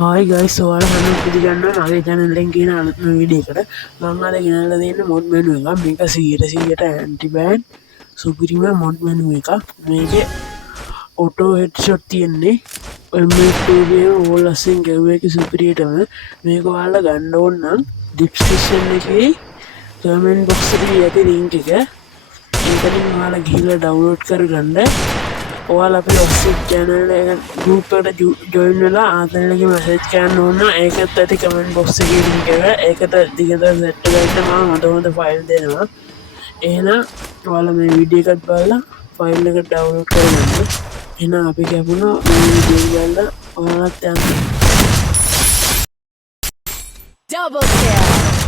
Hi guys ඔයාලා හැමෝම පිළිගන්නවා මගේ channel එකෙන් කියන අලුත්ම වීඩියෝ එකට. මම අද ගෙනල්ලා තියෙන්නේ mod menu එකක්. මේක 100% anti ban සුපිරිම mod menu එකක්. මේකේ auto headshot තියෙන්නේ. M2 ගේ ඕලස්සින් ගැව්ව එක සුපිරියටම. මේක ඔයාලා ගන්න ඕන නම් description එකේ comment box එකේ ඇති link එක. ඒකෙන් ඔයාලා ගිහිල්ලා download කරගන්න. ඔයාලා අපේ WhatsApp channel එක group එකට join වෙලා ආතල්ලගේ message කරන්න ඕන. ඒකත් ඇති comment box එකේ link එක. ඒකට දිගට set කරගන්න මම හොඳ file දෙනවා. එහෙනම් ඔයාලා මේ වීඩියෝ එකත් බලලා file එක download කරගන්න. එහෙනම් අපි කියපුණා මේ වීඩියෝ එක බලලා ඔයාලත් යන්න. Double kill!